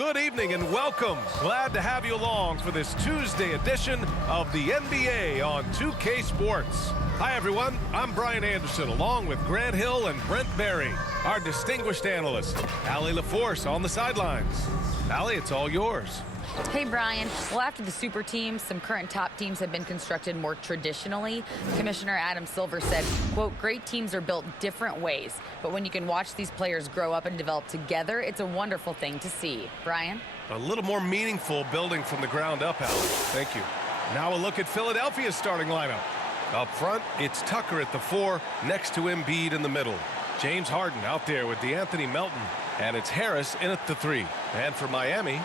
Good evening and welcome. Glad to have you along for this Tuesday edition of the NBA on 2K Sports. Hi, everyone. I'm Brian Anderson, along with Grant Hill and Brent Berry, our distinguished analyst, Allie LaForce on the sidelines. Allie, it's all yours. Hey, Brian. Well, after the super teams, some current top teams have been constructed more traditionally. Commissioner Adam Silver said, quote, great teams are built different ways, but when you can watch these players grow up and develop together, it's a wonderful thing to see. Brian? A little more meaningful building from the ground up, Allie. Thank you. Now a look at Philadelphia's starting lineup. Up front, it's Tucker at the 4, next to Embiid in the middle. James Harden out there with DeAnthony Melton, and it's Harris in at the 3. And for Miami,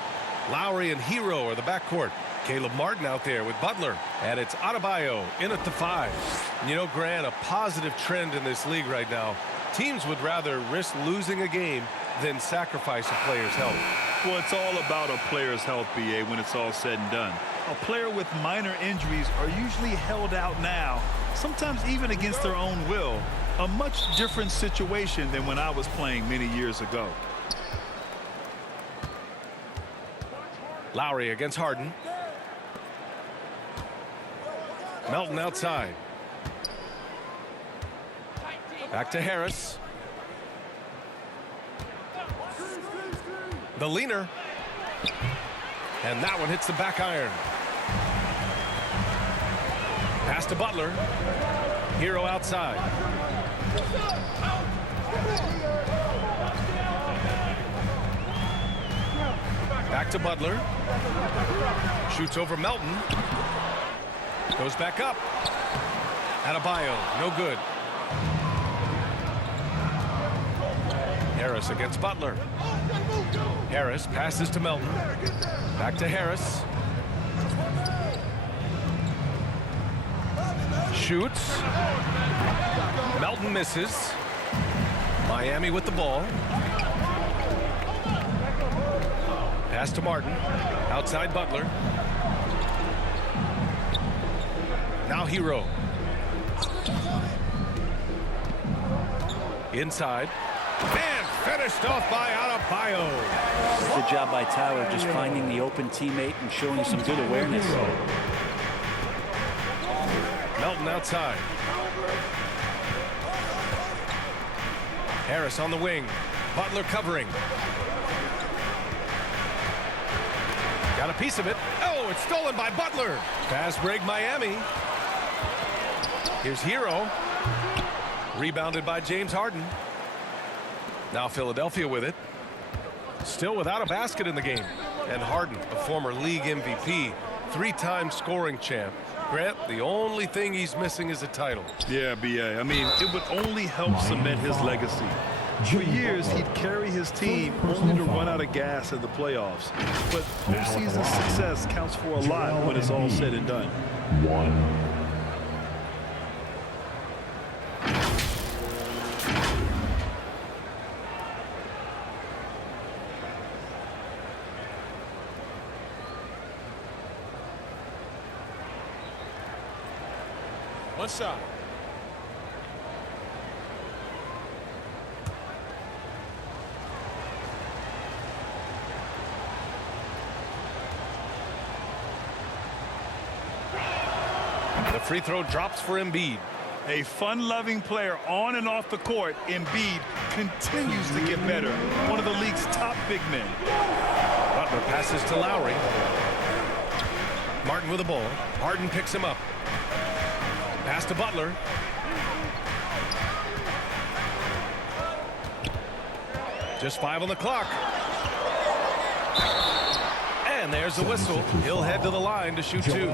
Lowry and Hero are the backcourt. Caleb Martin out there with Butler. And it's Adebayo in at the 5. You know, Grant, a positive trend in this league right now. Teams would rather risk losing a game than sacrifice a player's health. Well, it's all about a player's health, BA, when it's all said and done. A player with minor injuries are usually held out now, sometimes even against their own will. A much different situation than when I was playing many years ago. Lowry against Harden. Melton outside. Back to Harris. The leaner. And that one hits the back iron. Pass to Butler. Hero outside. Back to Butler. Shoots over Melton. Goes back up. Adebayo, no good. Harris against Butler. Harris passes to Melton. Back to Harris. Shoots. Melton misses. Miami with the ball. Pass to Martin. Outside Butler. Now Hero. Inside. And finished off by Adebayo. Good job by Tyler, just finding the open teammate and showing some good awareness. Melton outside. Harris on the wing. Butler covering. Got a piece of it. Oh, it's stolen by Butler. Fast break Miami. Here's Hero. Rebounded by James Harden. Now Philadelphia with it. Still without a basket in the game. And Harden, a former league MVP, 3-time scoring champ. Grant, the only thing he's missing is a title. Yeah, BA. I mean, it would only help cement his legacy. For years, he'd carry his team only to run out of gas in the playoffs. But postseason success counts for a lot when it's all said and done. One shot. The free throw drops for Embiid. A fun-loving player on and off the court, Embiid continues to get better. One of the league's top big men. Butler passes to Lowry. Martin with the ball. Harden picks him up. Pass to Butler. Just 5 on the clock. And there's the whistle. He'll head to the line to shoot 2.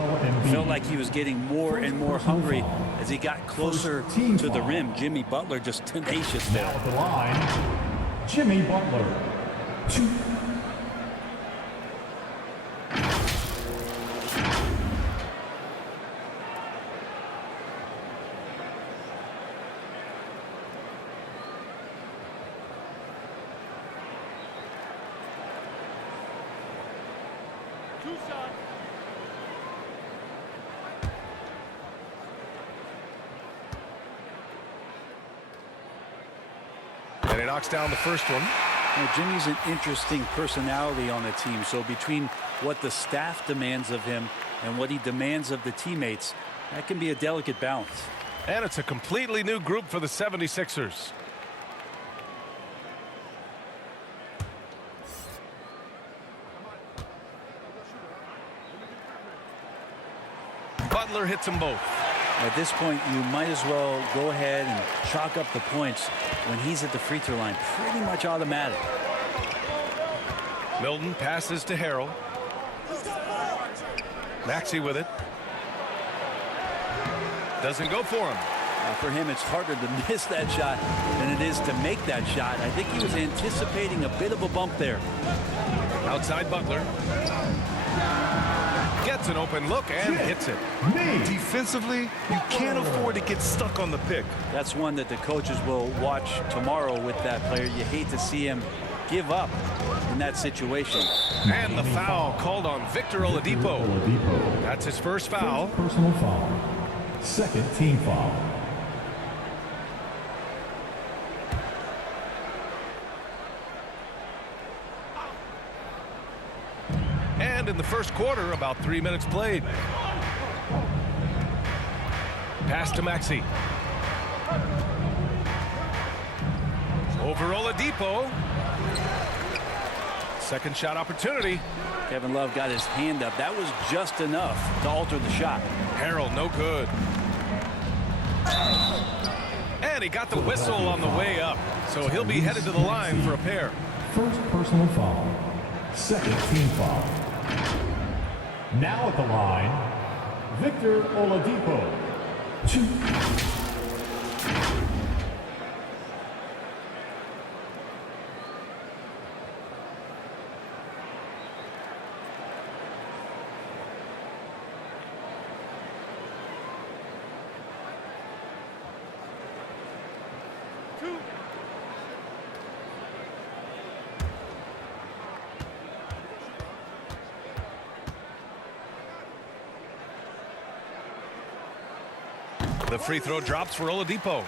Felt like he was getting more and more hungry as he got closer to the rim. Jimmy Butler just tenacious there. Now at the line, Jimmy Butler. 2. And he knocks down the first one. Now, Jimmy's an interesting personality on the team, so between what the staff demands of him and what he demands of the teammates, that can be a delicate balance. And it's a completely new group for the 76ers. Butler hits them both. At this point, you might as well go ahead and chalk up the points when he's at the free throw line. Pretty much automatic. Milton passes to Harrell. Maxey with it. Doesn't go for him. For him, it's harder to miss that shot than it is to make that shot. I think he was anticipating a bit of a bump there. Outside Butler. Gets an open look and hits it. Defensively, you can't afford to get stuck on the pick. That's one that the coaches will watch tomorrow with that player. You hate to see him give up in that situation. And the foul called on Victor Oladipo. That's his first foul. Personal foul. Second team foul. And in the first quarter, about 3 minutes played. Pass to Maxey. Over Oladipo. Second shot opportunity. Kevin Love got his hand up. That was just enough to alter the shot. Harrell, no good. And he got the whistle on the way up. So he'll be headed to the line for a pair. First personal foul. Second team foul. Now at the line, Victor Oladipo. 2. The free throw drops for Oladipo.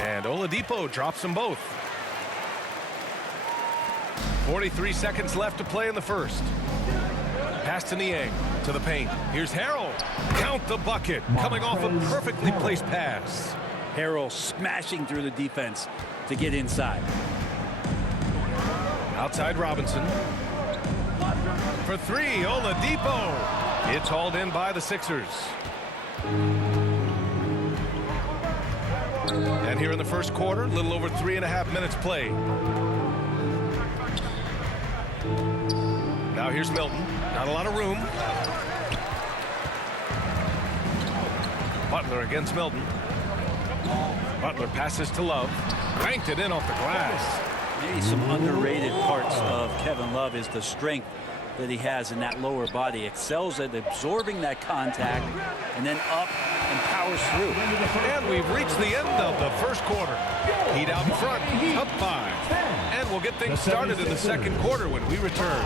And Oladipo drops them both. 43 seconds left to play in the first. Pass to Niang to the paint. Here's Harrell. Count the bucket. Coming off a perfectly placed pass. Harrell smashing through the defense to get inside. Outside Robinson. For three, Oladipo. It's hauled in by the Sixers. And here in the first quarter, a little over 3.5 minutes played. Now here's Milton. Not a lot of room. Butler against Milton. Butler passes to Love. Banked it in off the glass. Maybe some underrated parts of Kevin Love is the strength that he has in that lower body. Excels at absorbing that contact and then up and powers through. And we've reached the end of the first quarter. Heat out in front, up 5. And we'll get things started in the second quarter when we return.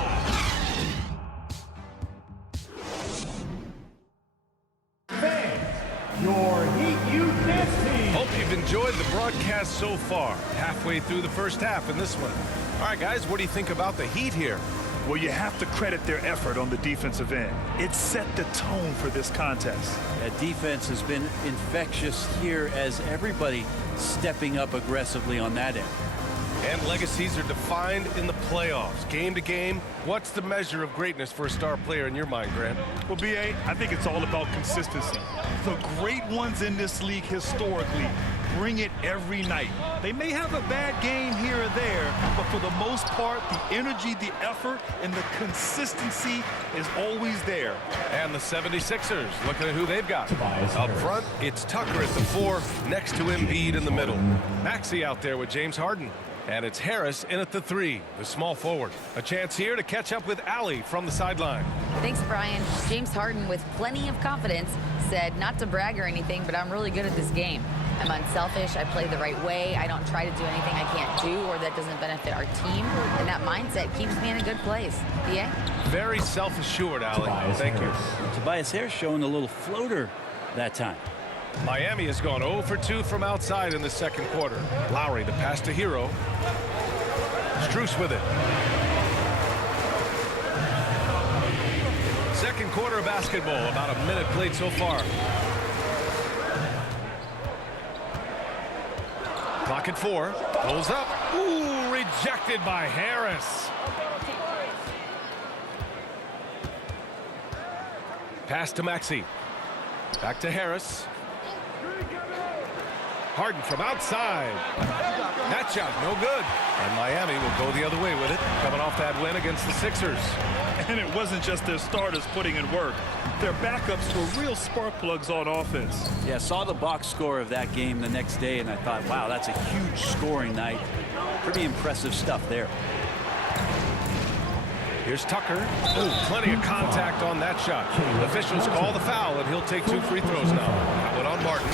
Your Heat Youth Dance Team. Hope you've enjoyed the broadcast so far. Halfway through the first half in this one. All right, guys, what do you think about the Heat here? Well, you have to credit their effort on the defensive end. It set the tone for this contest. That defense has been infectious here as everybody stepping up aggressively on that end. And legacies are defined in the playoffs. Game to game, what's the measure of greatness for a star player in your mind, Grant? Well, B.A., I think it's all about consistency. The great ones in this league historically bring it every night. They may have a bad game here or there, but for the most part, the energy, the effort, and the consistency is always there. And the 76ers, looking at who they've got. Tobias Up Harris. front, it's Tucker at the 4, next to Embiid in the middle. Maxey out there with James Harden. And it's Harris in at the 3, the small forward. A chance here to catch up with Allie from the sideline. Thanks, Brian. James Harden, with plenty of confidence, said not to brag or anything, but I'm really good at this game. I'm unselfish. I play the right way. I don't try to do anything I can't do or that doesn't benefit our team. And that mindset keeps me in a good place. BA? Very self-assured, Allie. Thank you. Tobias Harris showing a little floater that time. Miami has gone 0 for 2 from outside in the second quarter. Lowry, the pass to Hero. Strus with it. Second quarter of basketball, about a minute played so far. Clock at 4. Pulls up. Ooh, rejected by Harris. Pass to Maxey. Back to Harris. Harden from outside. That shot, no good. And Miami will go the other way with it, coming off that win against the Sixers. And it wasn't just their starters putting in work. Their backups were real spark plugs on offense. Yeah, saw the box score of that game the next day, and I thought, wow, that's a huge scoring night. Pretty impressive stuff there. Here's Tucker. Ooh, plenty of contact on that shot. Officials call the foul, and he'll take 2 free throws now. That one on Martin.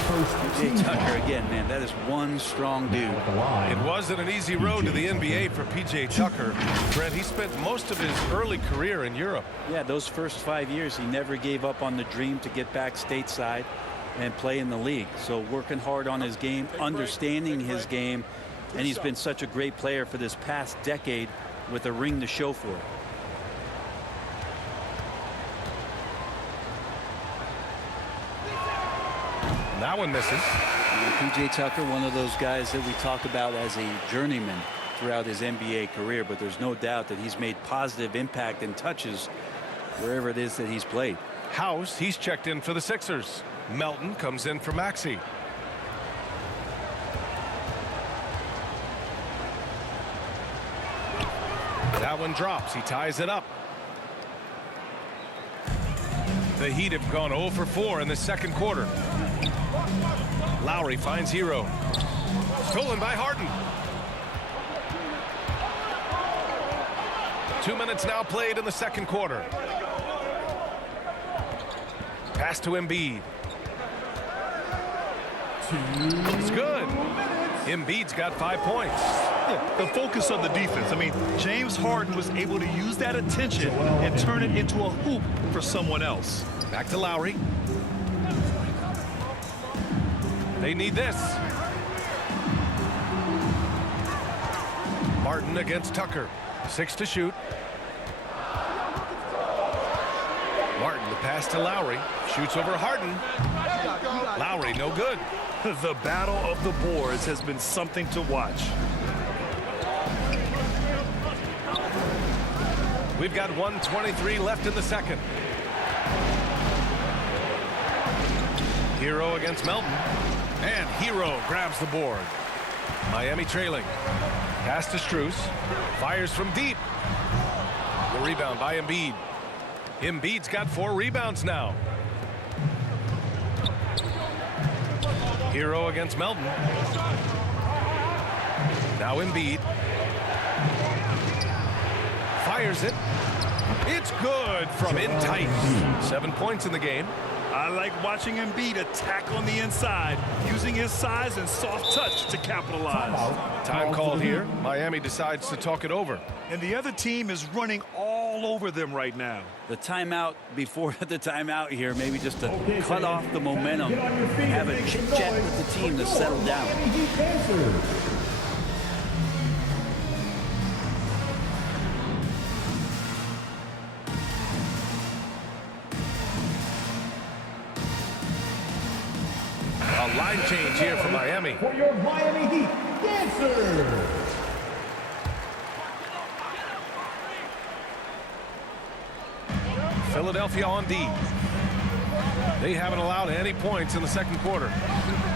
P.J. Tucker again, man, that is one strong dude. It wasn't an easy road to the NBA for P.J. Tucker. Brent, he spent most of his early career in Europe. Yeah, those first 5 years, he never gave up on the dream to get back stateside and play in the league. So working hard on his game, understanding his game, and he's been such a great player for this past decade with a ring to show for it. That one misses. P.J. Tucker, one of those guys that we talk about as a journeyman throughout his NBA career, but there's no doubt that he's made positive impact and touches wherever it is that he's played. House, he's checked in for the Sixers. Melton comes in for Maxey. That one drops. He ties it up. The Heat have gone 0 for 4 in the second quarter. Lowry finds Hero. Stolen by Harden. 2 minutes now played in the second quarter. Pass to Embiid. It's good. Embiid's got 5 points. Yeah, the focus of the defense. I mean, James Harden was able to use that attention and turn it into a hoop for someone else. Back to Lowry. They need this. Martin against Tucker. 6 to shoot. Martin, the pass to Lowry. Shoots over Harden. Lowry, no good. The battle of the boards has been something to watch. We've got 1:23 left in the second. Hero against Melton. And Hero grabs the board. Miami trailing. Pass to Strus. Fires from deep. The rebound by Embiid. Embiid's got 4 rebounds now. Hero against Melton. Now Embiid. Fires it. It's good from in tight. 7 points in the game. I like watching Embiid attack on the inside, using his size and soft touch to capitalize. Time called here. Miami decides to talk it over. And the other team is running all over them right now. The timeout before the timeout here, maybe just to cut off the momentum, have a chit-chat with the team to settle down. A line change here for Miami. For your Miami Heat dancers. Philadelphia on D. They haven't allowed any points in the second quarter.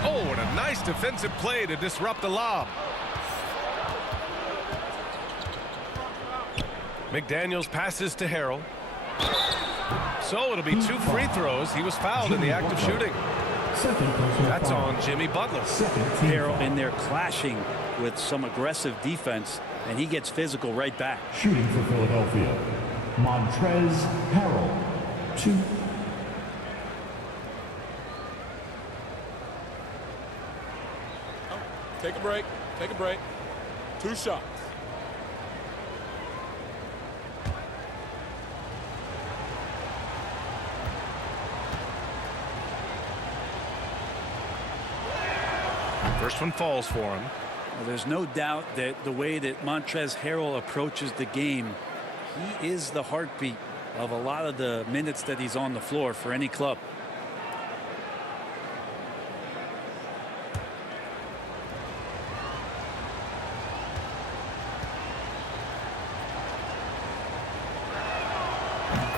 Oh, and a nice defensive play to disrupt the lob. McDaniels passes to Harrell. So it'll be 2 free throws. He was fouled in the act of shooting. Second personal That's foul. on Jimmy Butler. Second team Harrell, foul. and they're clashing with some aggressive defense, and he gets physical right back. Shooting for Philadelphia, Montrezl Harrell. 2. Take a break. Take a break. 2 shots. First one falls for him. Well, there's no doubt that the way that Montrezl Harrell approaches the game, he is the heartbeat of a lot of the minutes that he's on the floor for any club.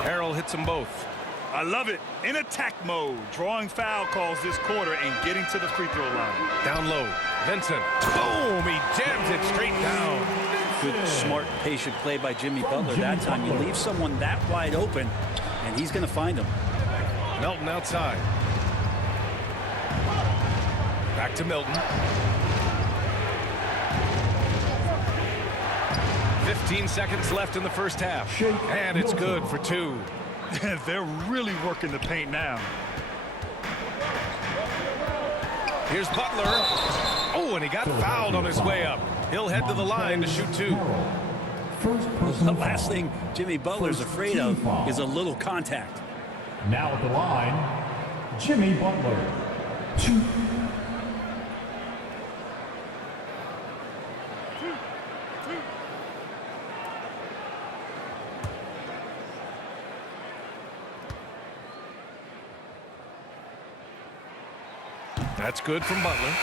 Harrell hits them both. I love it. In attack mode, drawing foul calls this quarter and getting to the free throw line. Down low. Vincent. Boom! He jams it straight down. Good, smart, patient play by Jimmy Butler that time. You leave someone that wide open, and he's going to find him. Melton outside. Back to Milton. 15 seconds left in the first half. And it's good for 2. They're really working the paint now. Here's Butler. Oh, and he got fouled on his way up. He'll head to the line to shoot 2. First The personal last foul. thing Jimmy Butler's afraid of is a little contact. Now at the line, Jimmy Butler. 2. That's good from Butler.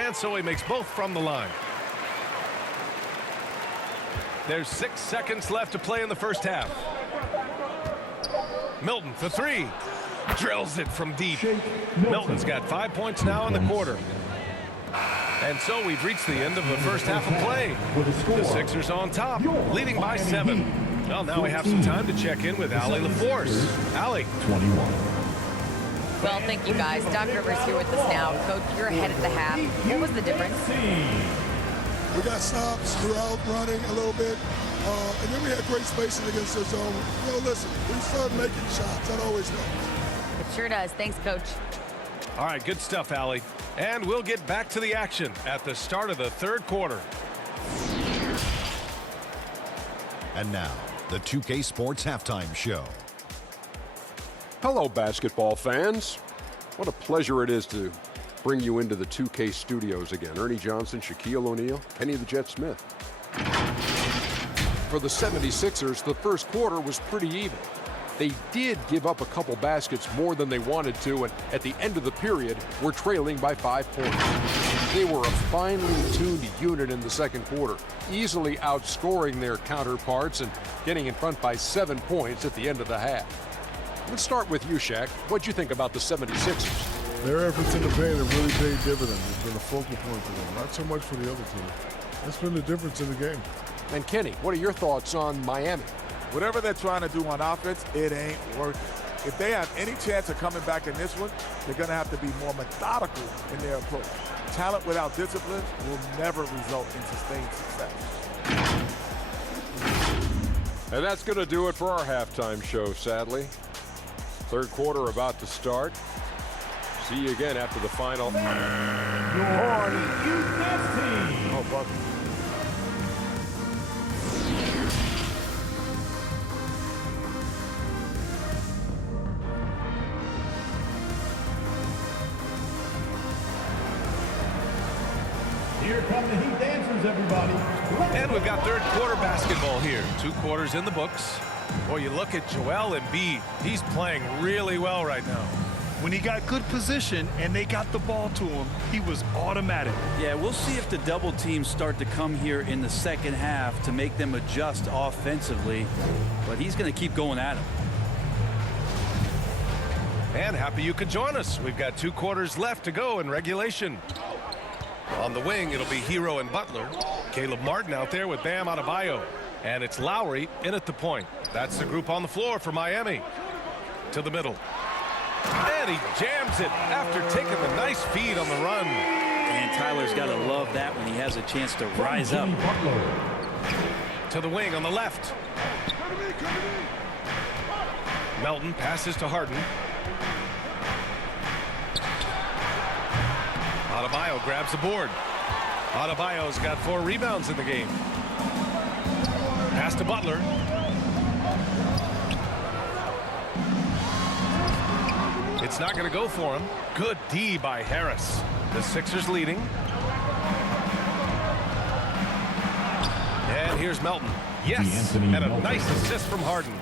And so he makes both from the line. There's 6 seconds left to play in the first half. Milton for 3. Drills it from deep. Milton's got 5 points now in the quarter. And so we've reached the end of the first half of play. The Sixers on top, leading by 7. Well, now we have some time to check in with Allie LaForce. Allie. 21. Well, thank you guys. Doc Rivers here with us now. Coach, you're ahead at the half. What was the difference? We got stops throughout, running a little bit, and then we had great spacing against the zone. You know, listen, we started making shots. That always helps. It sure does. Thanks, Coach. All right, good stuff, Allie. And we'll get back to the action at the start of the third quarter. And now, the 2K Sports Halftime Show. Hello, basketball fans. What a pleasure it is to bring you into the 2K studios again. Ernie Johnson, Shaquille O'Neal, Kenny the Jet Smith. For the 76ers, the first quarter was pretty even. They did give up a couple baskets more than they wanted to, and at the end of the period, were trailing by 5 points. They were a finely tuned unit in the second quarter, easily outscoring their counterparts and getting in front by 7 points at the end of the half. Let's start with you, Shaq. What'd you think about the 76ers? Their efforts in the paint have really paid dividends. It's been a focal point for them, not so much for the other team. That's been the difference in the game. And Kenny, what are your thoughts on Miami? Whatever they're trying to do on offense, it ain't working. If they have any chance of coming back in this one, they're going to have to be more methodical in their approach. Talent without discipline will never result in sustained success. And that's going to do it for our halftime show, sadly. Third quarter about to start. See you again after the final. Your youth dance team. Oh, Buck. Here come the Heat dancers, everybody. And we've got third quarter basketball here. 2 quarters in the books. Boy, you look at Joel Embiid. He's playing really well right now. When he got good position and they got the ball to him, he was automatic. Yeah, we'll see if the double teams start to come here in the second half to make them adjust offensively, but he's going to keep going at him. And happy you could join us. We've got 2 quarters left to go in regulation. On the wing, it'll be Hero and Butler. Caleb Martin out there with Bam Adebayo. And it's Lowry in at the point. That's the group on the floor for Miami. To the middle. And he jams it after taking the nice feed on the run. And Tyler's got to love that when he has a chance to rise up. To the wing on the left. Melton passes to Harden. Adebayo grabs the board. Adebayo's got 4 rebounds in the game. Pass to Butler. It's not going to go for him. Good D by Harris. The Sixers leading. And here's Melton. Yes, and a nice assist from Harden.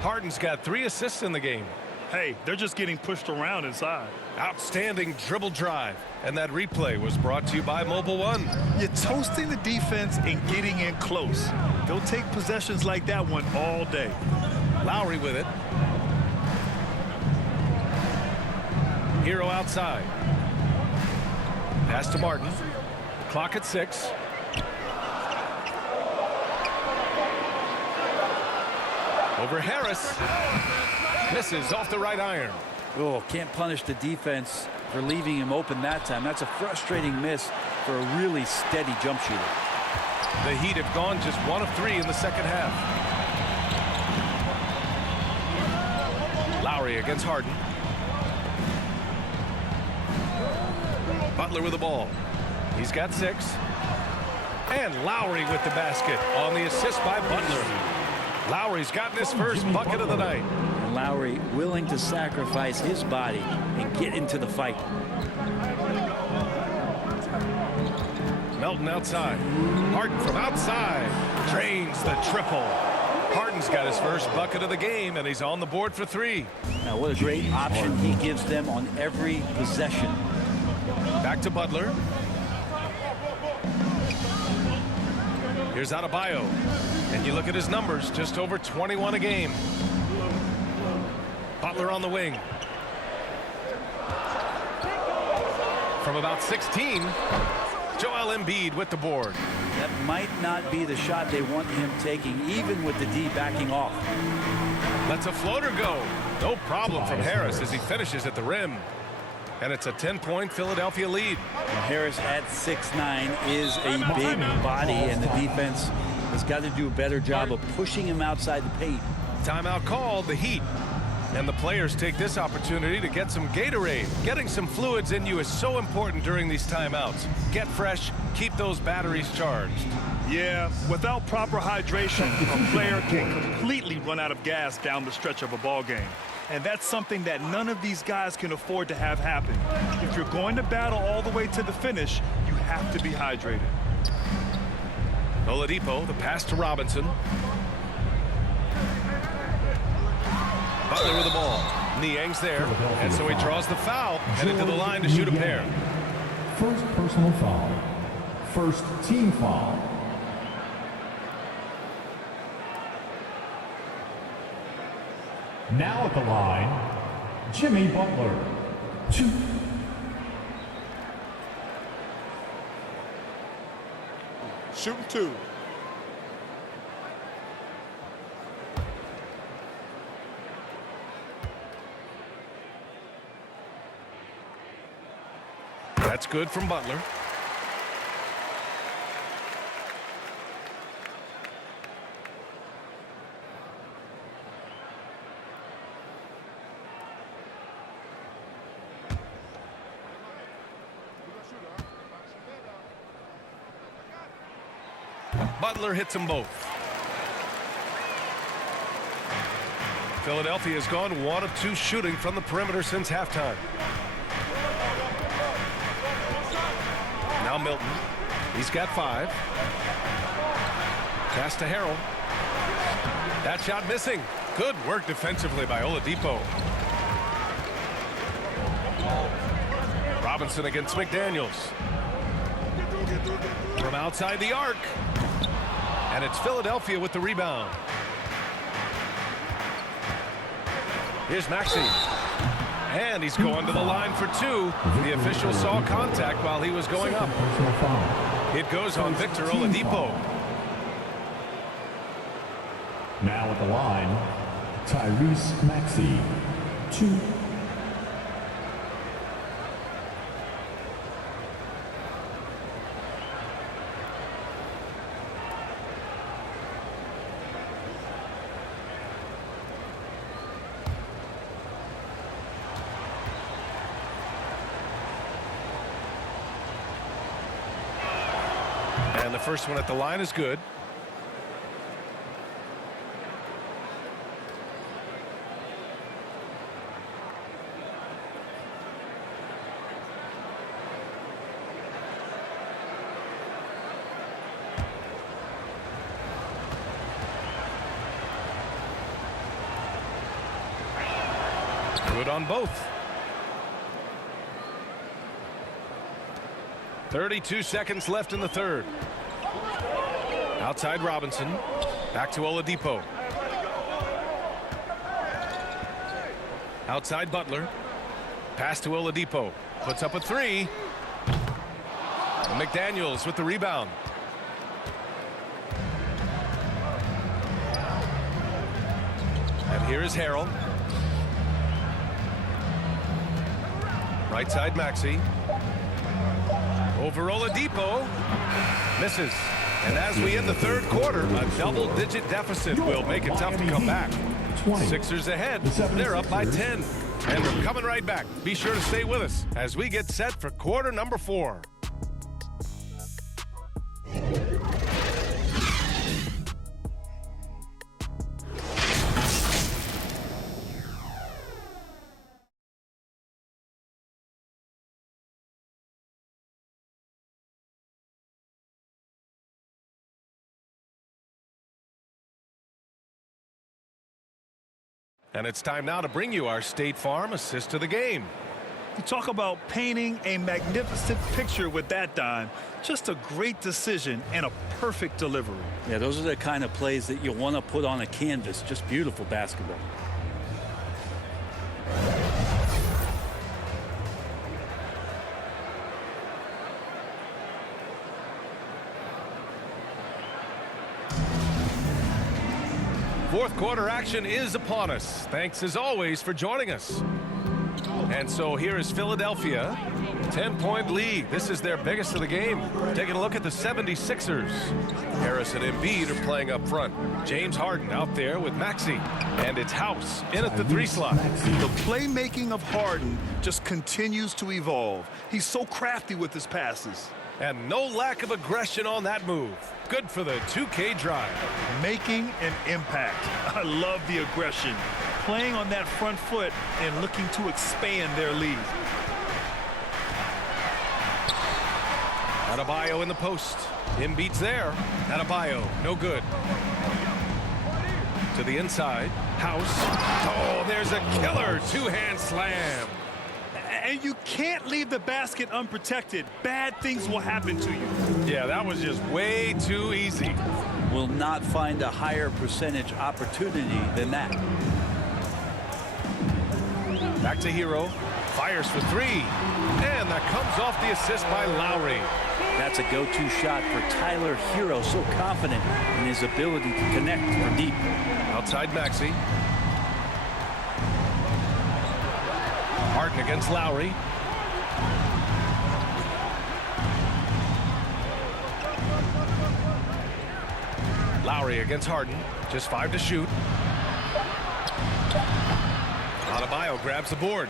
Harden's got 3 assists in the game. Hey, they're just getting pushed around inside. Outstanding dribble drive. And that replay was brought to you by Mobile One. You're toasting the defense and getting in close. They'll take possessions like that one all day. Lowry with it. Hero outside. Pass to Martin. Clock at 6. Over Harris. Misses off the right iron. Oh, can't punish the defense for leaving him open that time. That's a frustrating miss for a really steady jump shooter. The Heat have gone just 1 of 3 in the second half. Lowry against Harden. Butler with the ball. He's got 6. And Lowry with the basket on the assist by Butler. Lowry's gotten his first bucket of the night. And Lowry willing to sacrifice his body and get into the fight. Melton outside. Harden from outside. Drains the triple. Harden's got his first bucket of the game, and he's on the board for 3. Now, what a great option he gives them on every possession. Back to Butler. Here's Adebayo. And you look at his numbers, just over 21 a game. Butler on the wing. From about 16, Joel Embiid with the board. That might not be the shot they want him taking, even with the D backing off. Lets a floater go. No problem from Harris as he finishes at the rim. And it's a 10-point Philadelphia lead. Well, Harris at 6'9" is a big body, and the defense has got to do a better job of pushing him outside the paint. Timeout called, the Heat. And the players take this opportunity to get some Gatorade. Getting some fluids in you is so important during these timeouts. Get fresh, keep those batteries charged. Yeah, without proper hydration, a player can completely run out of gas down the stretch of a ball game. And that's something that none of these guys can afford to have happen. If you're going to battle all the way to the finish, you have to be hydrated. Oladipo, the pass to Robinson. Butler with the ball. Niang's there, and so he draws the foul, headed to the line to shoot a pair. First personal foul. First team foul. Now at the line, Jimmy Butler. 2. Shooting 2. That's good from Butler. Butler hits them both. Philadelphia has gone 1 of 2 shooting from the perimeter since halftime. Now Milton. He's got 5. Pass to Harrell. That shot missing. Good work defensively by Oladipo. Robinson against McDaniels. From outside the arc. And it's Philadelphia with the rebound. Here's Maxey. And he's going to the line for two. The official saw contact while he was going up. It goes on Victor Oladipo. Now at the line, Tyrese Maxey, 2. And the first one at the line is good. Good on both. 32 seconds left in the third. Outside Robinson. Back to Oladipo. Outside Butler. Pass to Oladipo. Puts up a three. McDaniels with the rebound. And here is Harrell. Right side Maxey. Over Oladipo. Misses. And as we end the third quarter, a double-digit deficit will make it tough to come back. Sixers ahead. They're up by 10. And we're coming right back. Be sure to stay with us as we get set for quarter number 4. And it's time now to bring you our State Farm assist to the game. You talk about painting a magnificent picture with that dime. Just a great decision and a perfect delivery. Yeah, those are the kind of plays that you want to put on a canvas. Just beautiful basketball. Fourth quarter action is upon us. Thanks as always for joining us. And so here is Philadelphia. 10-point lead. This is their biggest of the game. Taking a look at the 76ers. Harris and Embiid are playing up front. James Harden out there with Maxey. And it's House in at the 3 slot. The playmaking of Harden just continues to evolve. He's so crafty with his passes. And no lack of aggression on that move. Good for the 2K drive. Making an impact. I love the aggression. Playing on that front foot and looking to expand their lead. Adebayo in the post. Embiid's there. Adebayo, no good. To the inside. House. Oh, there's a killer two-hand slam. And you can't leave the basket unprotected. Bad things will happen to you. Yeah, that was just way too easy. Will not find a higher percentage opportunity than that. Back to Hero. Fires for 3. And that comes off the assist by Lowry. That's a go-to shot for Tyler Hero. So confident in his ability to connect from deep. Outside Maxey. Harden against Lowry. Lowry against Harden. Just 5 to shoot. Adebayo grabs the board.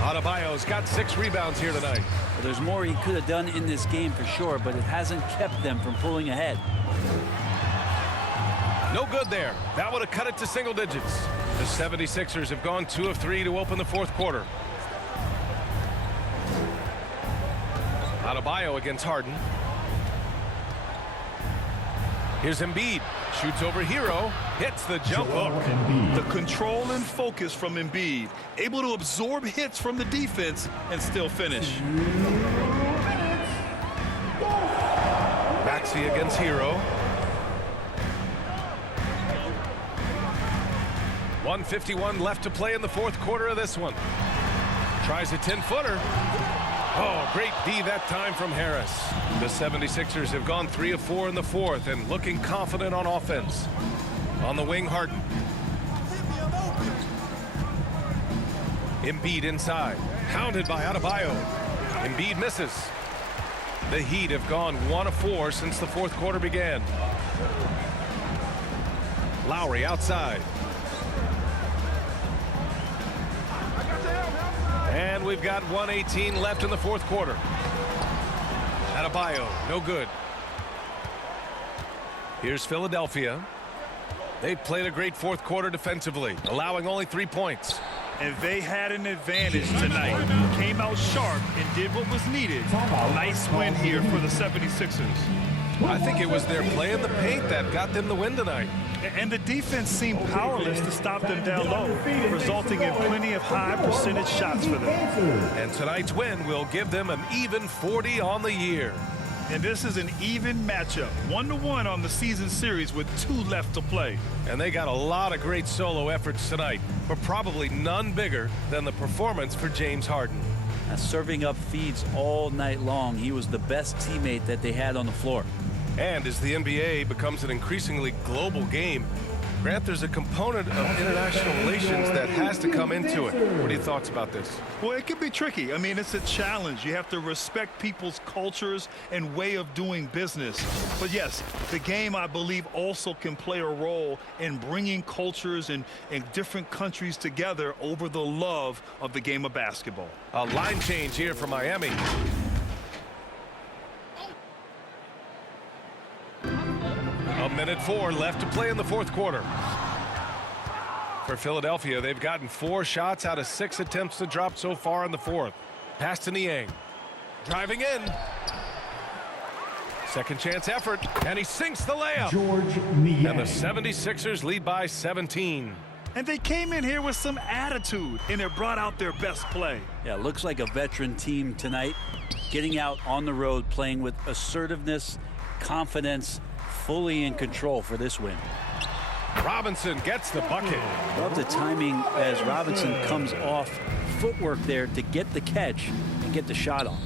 Adebayo's got 6 rebounds here tonight. Well, there's more he could have done in this game for sure, but it hasn't kept them from pulling ahead. No good there. That would have cut it to single digits. The 76ers have gone 2 of 3 to open the fourth quarter. Adebayo against Harden. Here's Embiid. Shoots over Hero. Hits the jump hook. The control and focus from Embiid. Able to absorb hits from the defense and still finish. Maxey against Hero. 1:51 left to play in the fourth quarter of this one. Tries a 10-footer. Oh, great D that time from Harris. The 76ers have gone 3 of 4 in the fourth and looking confident on offense. On the wing, Harden. Embiid inside. Hounded by Adebayo. Embiid misses. The Heat have gone 1 of 4 since the fourth quarter began. Lowry outside. And we've got 1:18 left in the fourth quarter. Adebayo, no good. Here's Philadelphia. They've played a great fourth quarter defensively, allowing only 3 points. And they had an advantage tonight. Came out sharp and did what was needed. Nice win here for the 76ers. I think it was their play in the paint that got them the win tonight. And the defense seemed powerless to stop them down low, resulting in plenty of high percentage shots for them. And tonight's win will give them an even 40 on the year. And this is an even matchup, 1-1 on the season series with 2 left to play. And they got a lot of great solo efforts tonight, but probably none bigger than the performance for James Harden. Serving up feeds all night long. He was the best teammate that they had on the floor. And as the NBA becomes an increasingly global game, Grant, there's a component of international relations that has to come into it. What are your thoughts about this? Well, it can be tricky. I mean, it's a challenge. You have to respect people's cultures and way of doing business. But yes, the game, I believe, also can play a role in bringing cultures and different countries together over the love of the game of basketball. A line change here for Miami. A minute 4 left to play in the fourth quarter. For Philadelphia, they've gotten 4 shots out of 6 attempts to drop so far in the fourth. Pass to Niang. Driving in. Second chance effort, and he sinks the layup. George Niang. And the 76ers lead by 17. And they came in here with some attitude, and it brought out their best play. Yeah, looks like a veteran team tonight, getting out on the road, playing with assertiveness, confidence, fully in control for this win. Robinson gets the bucket. Love the timing as Robinson comes off footwork there to get the catch and get the shot off.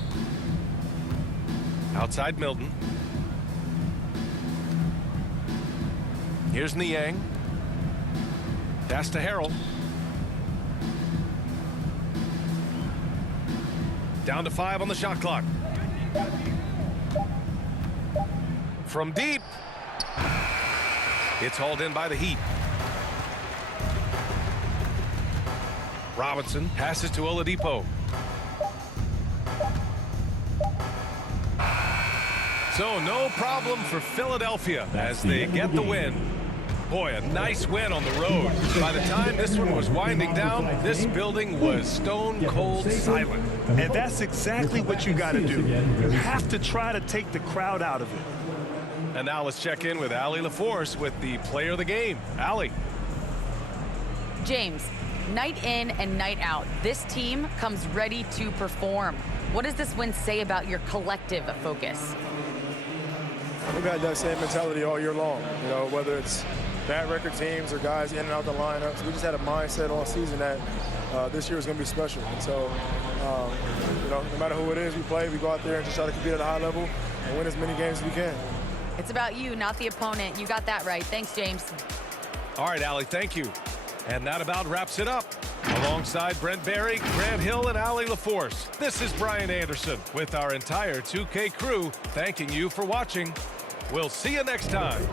Outside Milton. Here's Niang. Pass to Harrell. Down to 5 on the shot clock. From deep. It's hauled in by the Heat. Robinson passes to Oladipo. So no problem for Philadelphia as they get the win. Boy, a nice win on the road. By the time this one was winding down, this building was stone cold silent. And that's exactly what you got to do. You have to try to take the crowd out of it. And now let's check in with Allie LaForce with the player of the game. Allie. James, night in and night out, this team comes ready to perform. What does this win say about your collective focus? We've had that same mentality all year long, you know, whether it's bad record teams or guys in and out the lineups. We just had a mindset all season that this year was going to be special. And so, you know, no matter who it is we play, we go out there and just try to compete at a high level and win as many games as we can. It's about you, not the opponent. You got that right. Thanks, James. All right, Allie, thank you. And that about wraps it up. Alongside Brent Barry, Grant Hill, and Allie LaForce, this is Brian Anderson with our entire 2K crew thanking you for watching. We'll see you next time.